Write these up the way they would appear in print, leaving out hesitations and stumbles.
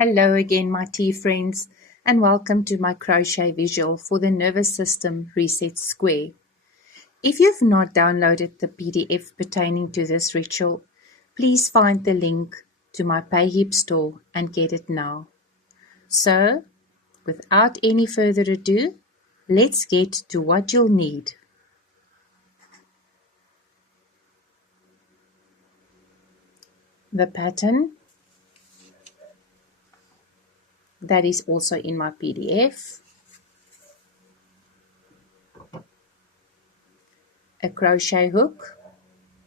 Hello again, my tea friends, and welcome to my crochet visual for the Nervous System Reset Square. If you've not downloaded the PDF pertaining to this ritual, please find the link to my PayHip store and get it now. So, without any further ado, let's get to what you'll need. The pattern that is also in my PDF, a crochet hook.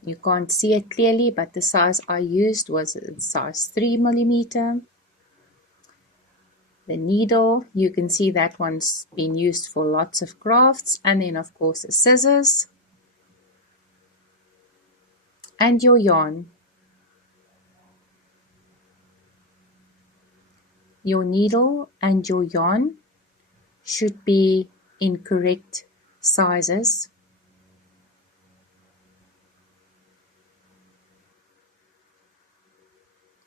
You can't see it clearly, but the size I used was a size 3mm. The needle, you can see that one's been used for lots of crafts, and then of course the scissors and your yarn. Your needle and your yarn should be in correct sizes.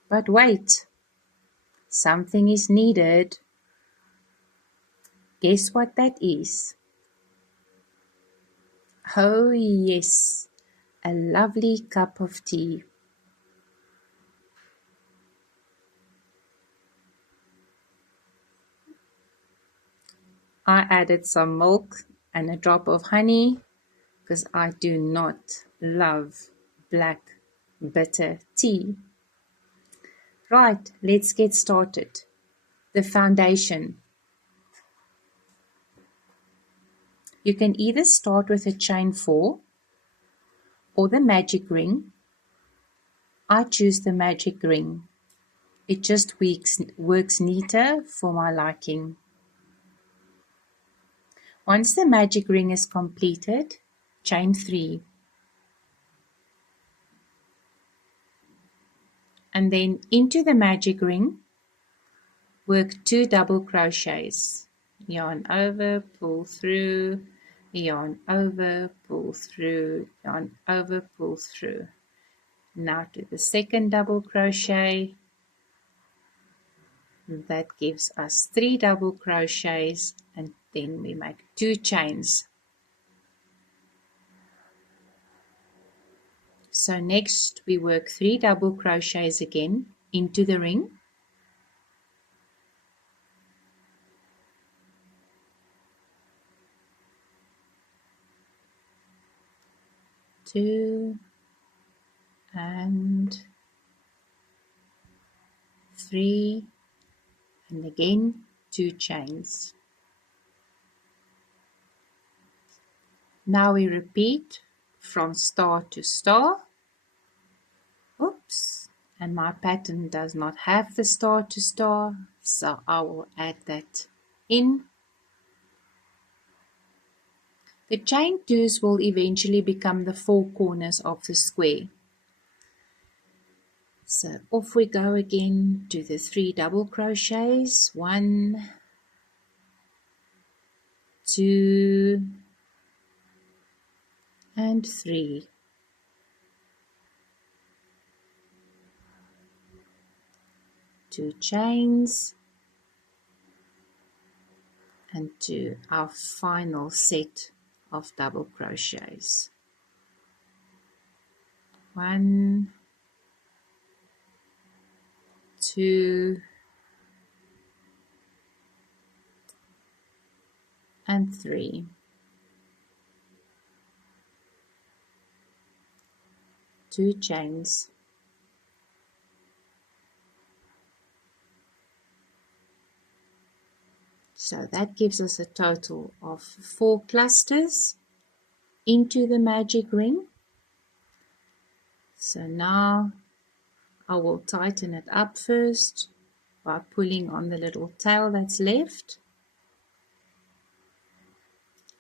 But wait, something is needed. Guess what that is? Oh yes, a lovely cup of tea. I added some milk and a drop of honey because I do not love black bitter tea. Right, let's get started. The foundation. You can either start with a chain 4 or the magic ring. I choose the magic ring. It just works neater for my liking. Once the magic ring is completed, chain 3. And then into the magic ring, work 2 double crochets. Yarn over, pull through, yarn over, pull through, yarn over, pull through. Now to the second double crochet. That gives us 3 double crochets, and then we make 2 chains. So next we work 3 double crochets again into the ring. Two and 3, and again 2 chains. Now we repeat from star to star. Oops, and my pattern does not have the star to star, so I will add that in. The chain 2s will eventually become the 4 corners of the square. So off we go again to the 3 double crochets. 1, 2 and 3. Two chains, and to our final set of double crochets. 1, 2 and 3. 2 chains. So that gives us a total of 4 clusters into the magic ring. So now I will tighten it up first by pulling on the little tail that's left.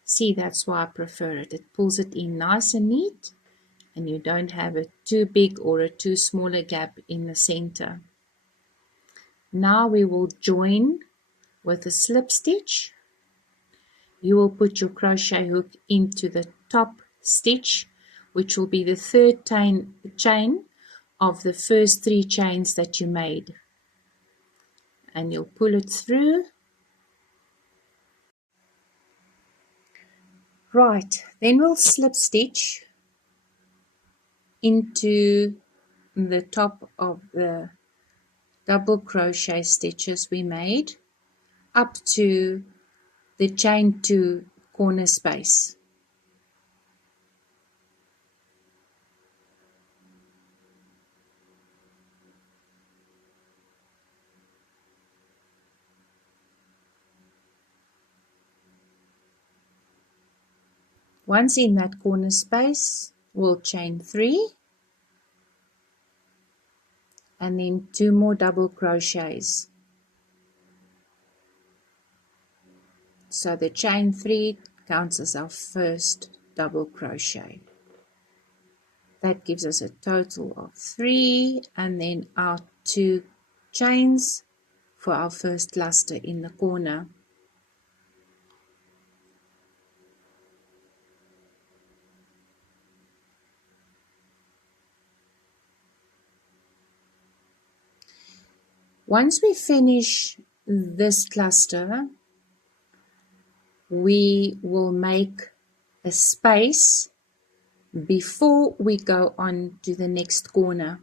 See, that's why I prefer it. It pulls it in nice and neat, and you don't have a too big or a too small a gap in the center. Now we will join with a slip stitch. You will put your crochet hook into the top stitch, which will be the third chain of the first 3 chains that you made. and you'll pull it through. Right, then we'll slip stitch into the top of the double crochet stitches we made up to the chain 2 corner space. Once in that corner space, we'll chain 3 and then 2 more double crochets. So the chain 3 counts as our first double crochet. That gives us a total of 3 and then our 2 chains for our first cluster in the corner. Once we finish this cluster, we will make a space before we go on to the next corner.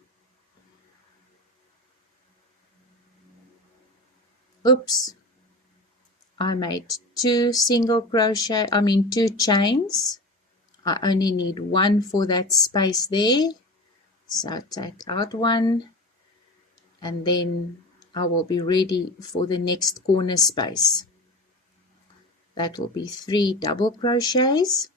Oops, I made 2 chains. I only need 1 for that space there. So take out 1 and then I will be ready for the next corner space. That will be 3 double crochets.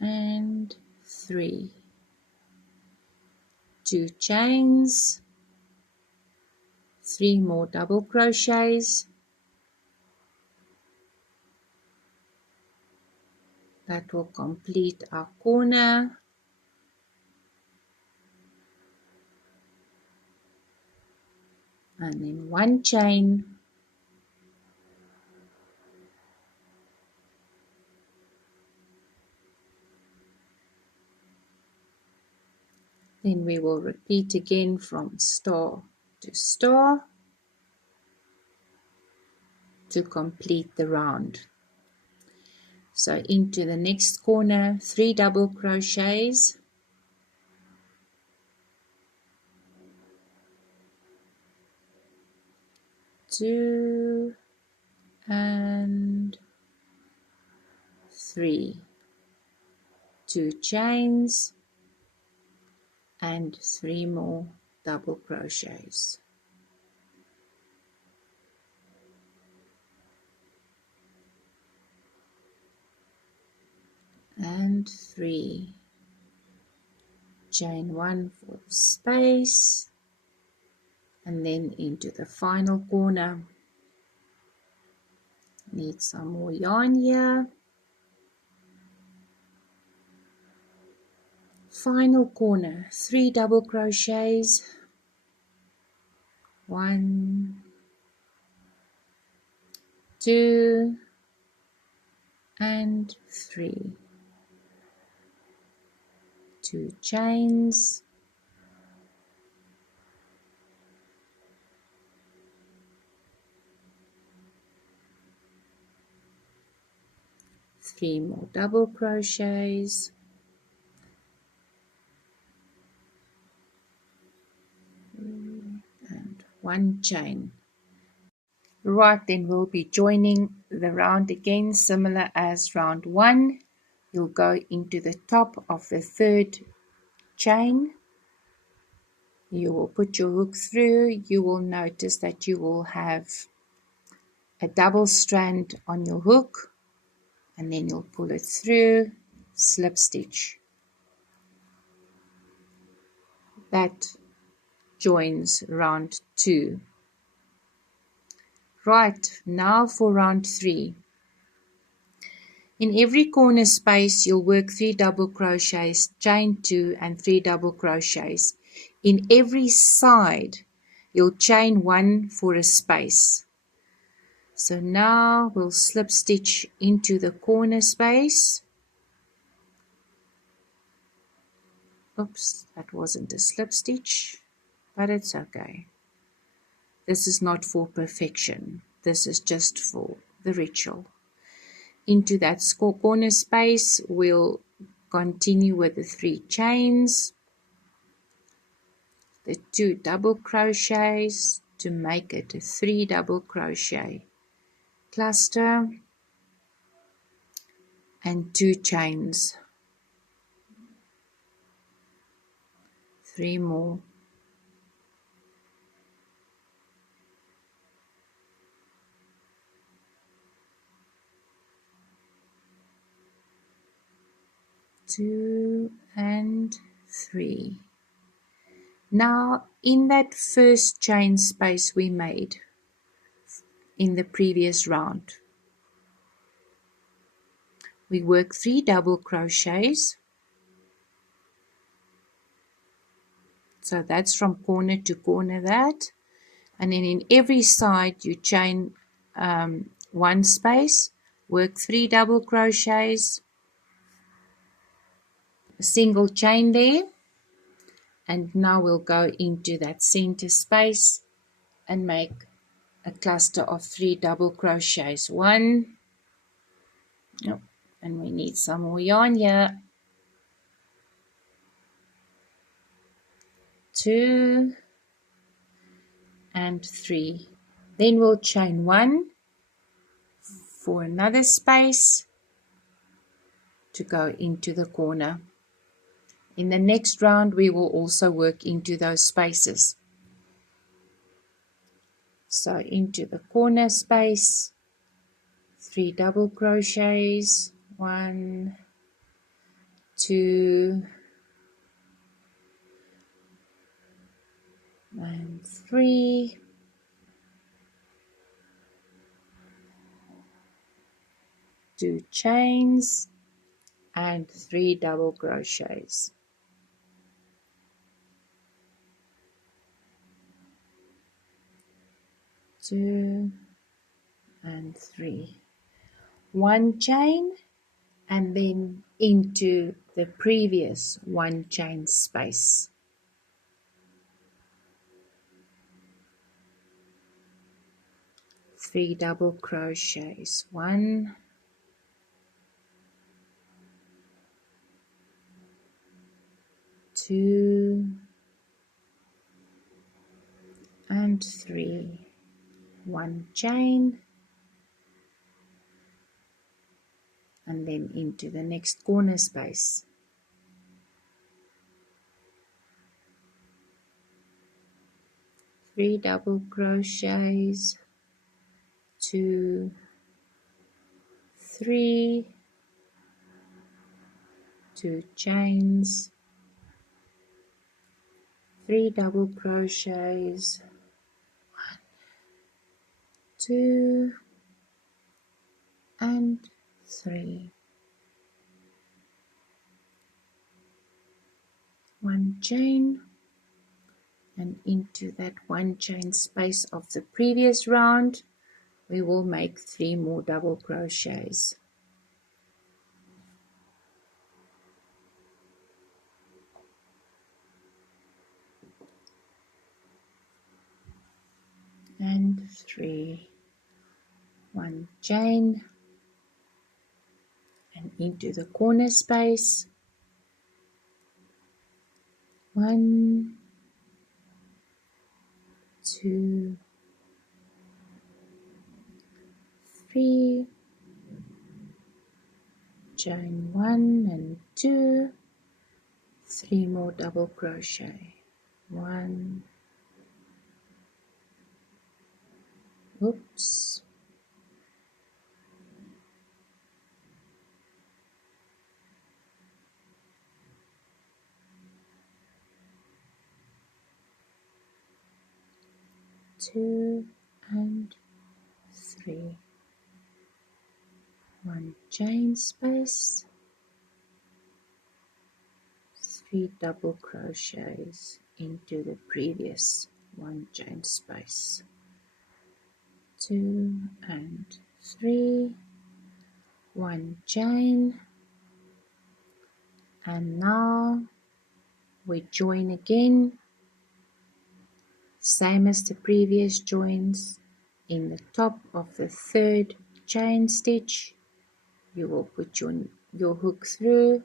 And 3. 2 chains. 3 more double crochets. That will complete our corner. And then 1 chain. Then we will repeat again from star to star to complete the round. So into the next corner, 3 double crochets. Two and 3. 2 chains and 3 more double crochets. And 3. Chain 1 for the space and then into the final corner. Need some more yarn here. Final corner, 3 double crochets. 1, 2 and 3. 2 chains. 3 more double crochets. And 1 chain. Right, then we'll be joining the round again, similar as round 1. You'll go into the top of the 3rd chain. You will put your hook through. You will notice that you will have a double strand on your hook, and then you'll pull it through, slip stitch. That joins round 2. Right, now for round 3. In every corner space, you'll work 3 double crochets, chain 2 and 3 double crochets. In every side, you'll chain 1 for a space. So now we'll slip stitch into the corner space Oops, that wasn't a slip stitch, but it's okay. This is not for perfection. This is just for the ritual. Into that corner space, we'll continue with the 3 chains, the 2 double crochets to make it a 3 double crochet cluster, and 2 chains, 3 more, 2 and 3. Now in that first chain space we made in the previous round, we work 3 double crochets, so that's from corner to corner that, and then in every side you chain 1 space, work 3 double crochets, a single chain there, and now we'll go into that center space and make a cluster of 3 double crochets. 1, oh, and we need some more yarn here, 2 and 3. Then we'll chain 1 for another space to go into the corner. In the next round we will also work into those spaces. So into the corner space, 3 double crochets, 1, 2 and 3, 2 chains and 3 double crochets. 2 and 3. 1 chain and then into the previous 1 chain space. 3 double crochets. 1, 2 and 3. 1 chain and then into the next corner space. 3 double crochets, 2, 3, 2 chains, 3 double crochets, 1, 2 and 3. 1 chain and into that 1 chain space of the previous round we will make 3 more double crochets. And 3, 1 chain and into the corner space, 1, 2, 3, chain 1 and 2, 3 more double crochet, 1, oops, 2 and 3, 1 chain space, 3 double crochets into the previous 1 chain space, 2 and 3, 1 chain, and now we join again, same as the previous joins. In the top of the third chain stitch, you will put your hook through.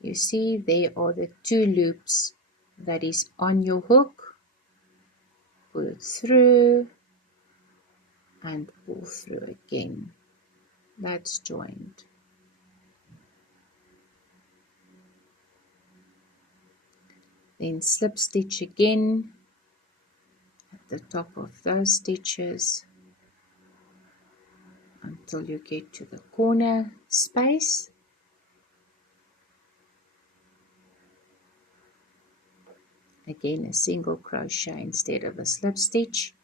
You see there are the 2 loops that is on your hook. Pull it through and pull through again. That's joined. Then slip stitch again at the top of those stitches until you get to the corner space. Again, a single crochet instead of a slip stitch.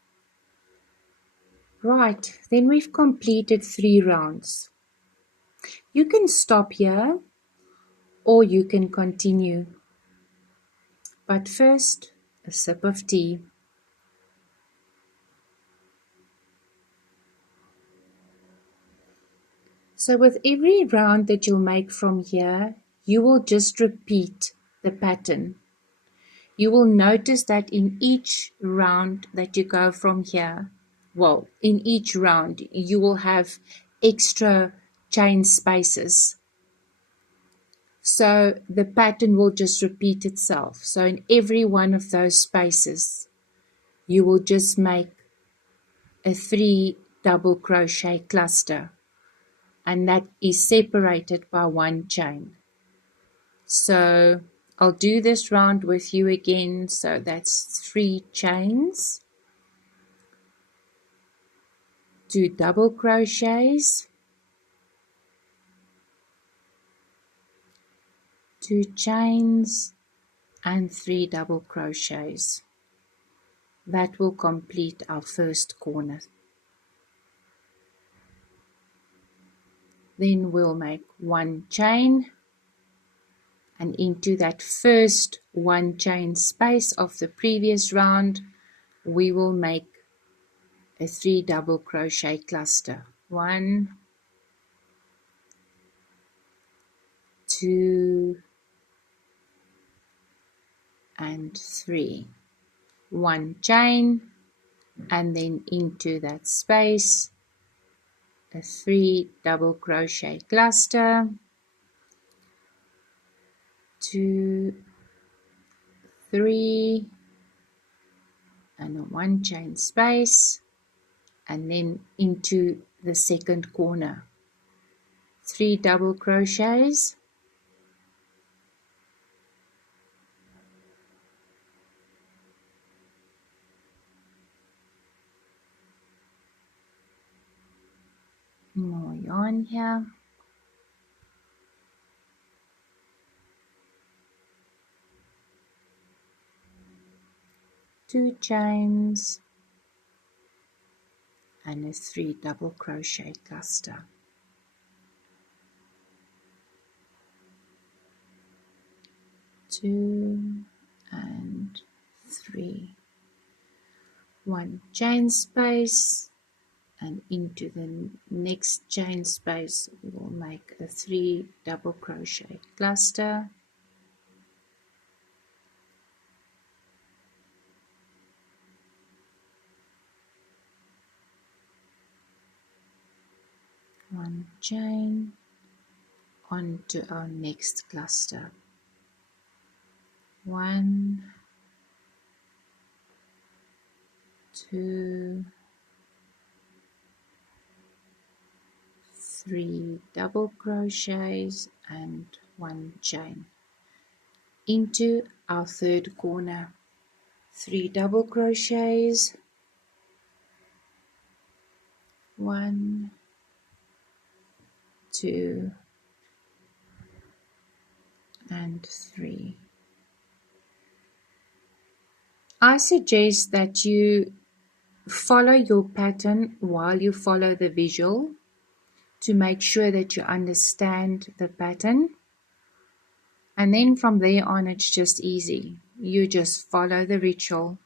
Right, then we've completed 3 rounds. You can stop here or you can continue. But first, a sip of tea. So with every round that you'll make from here, you will just repeat the pattern. You will notice that in each round that you go from here, well, in each round, you will have extra chain spaces. So the pattern will just repeat itself. So in every one of those spaces, you will just make a 3 double crochet cluster, and that is separated by 1 chain. So I'll do this round with you again. So that's 3 chains, 2 double crochets, 2 chains, and 3 double crochets. That will complete our first corner. Then we'll make 1 chain, and into that first 1 chain space of the previous round, we will make a 3 double crochet cluster. 1, 2, and 3. 1 chain, and then into that space, a 3 double crochet cluster, 2, 3, and a 1 chain space, and then into the second corner, 3 double crochets, more yarn here, 2 chains, and a 3 double crochet cluster. 2 and 3. 1 chain space, and into the next chain space we will make a 3 double crochet cluster, 1 chain onto our next cluster, 1, 2, 3 double crochets and 1 chain into our third corner, 3 double crochets, 1, 2, and 3. I suggest that you follow your pattern while you follow the visual to make sure that you understand the pattern. And then from there on, it's just easy. You just follow the ritual.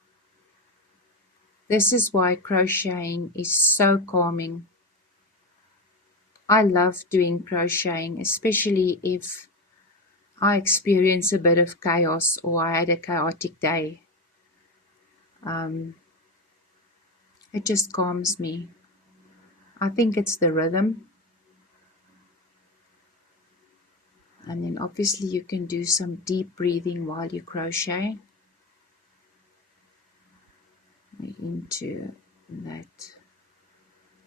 This is why crocheting is so calming. I love doing crocheting, especially if I experience a bit of chaos or I had a chaotic day, it just calms me. I think it's the rhythm. And then obviously you can do some deep breathing while you crochet. We're into that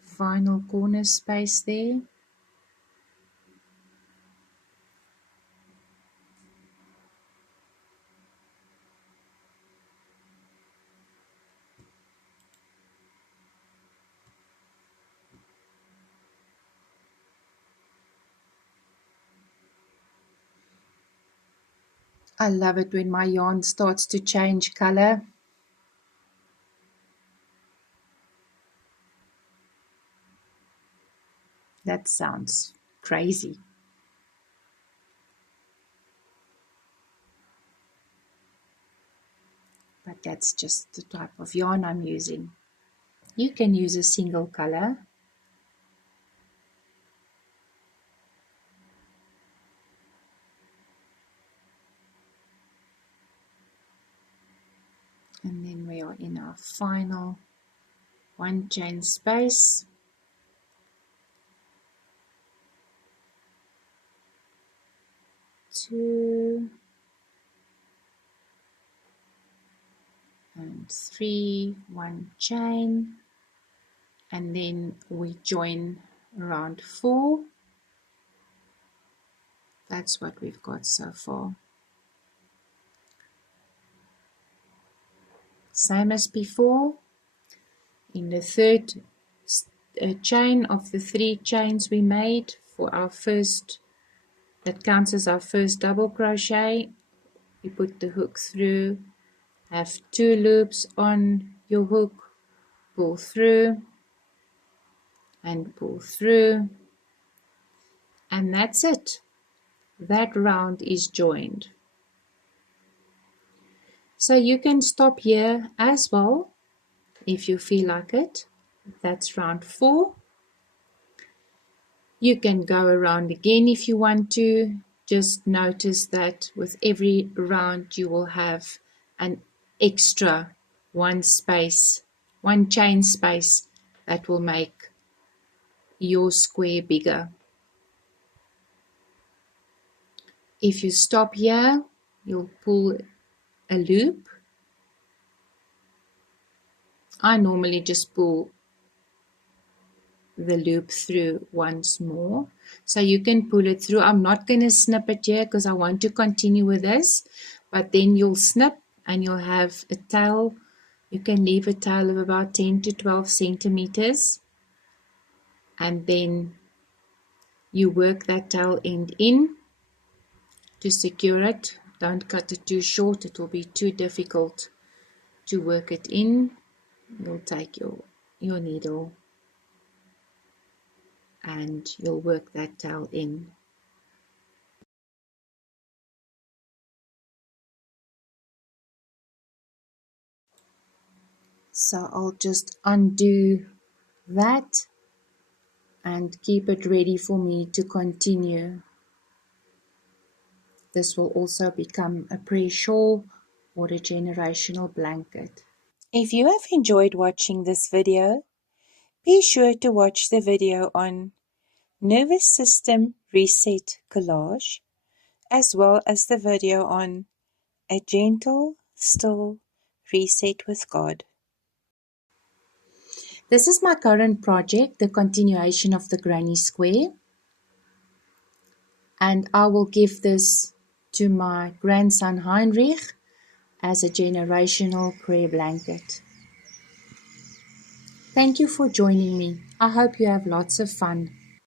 final corner space there. I love it when my yarn starts to change color. That sounds crazy. But that's just the type of yarn I'm using. You can use a single color. And then we are in our final one chain space. 2 and 3, 1 chain, and then we join around 4. That's what we've got so far. Same as before. In the third chain of the 3 chains we made for our first, that counts as our first double crochet, you put the hook through, have 2 loops on your hook, pull through and pull through, and that's it. That round is joined. So you can stop here as well if you feel like it. That's round 4. You can go around again if you want to. Just notice that with every round you will have an extra one chain space that will make your square bigger. If you stop here, you'll pull a loop. I normally just pull the loop through once more, so you can pull it through. I'm not going to snip it here because I want to continue with this, but then you'll snip and you'll have a tail. You can leave a tail of about 10 to 12 centimeters, and then you work that tail end in to secure it. Don't cut it too short, it will be too difficult to work it in. You'll take your needle and you'll work that tail in. So I'll just undo that and keep it ready for me to continue. This will also become a prayer shawl or a generational blanket. If you have enjoyed watching this video, be sure to watch the video on Nervous System Reset Collage, as well as the video on A Gentle, Still Reset with God. This is my current project, the continuation of the Granny Square, and I will give this to my grandson Heinrich as a generational prayer blanket. Thank you for joining me. I hope you have lots of fun.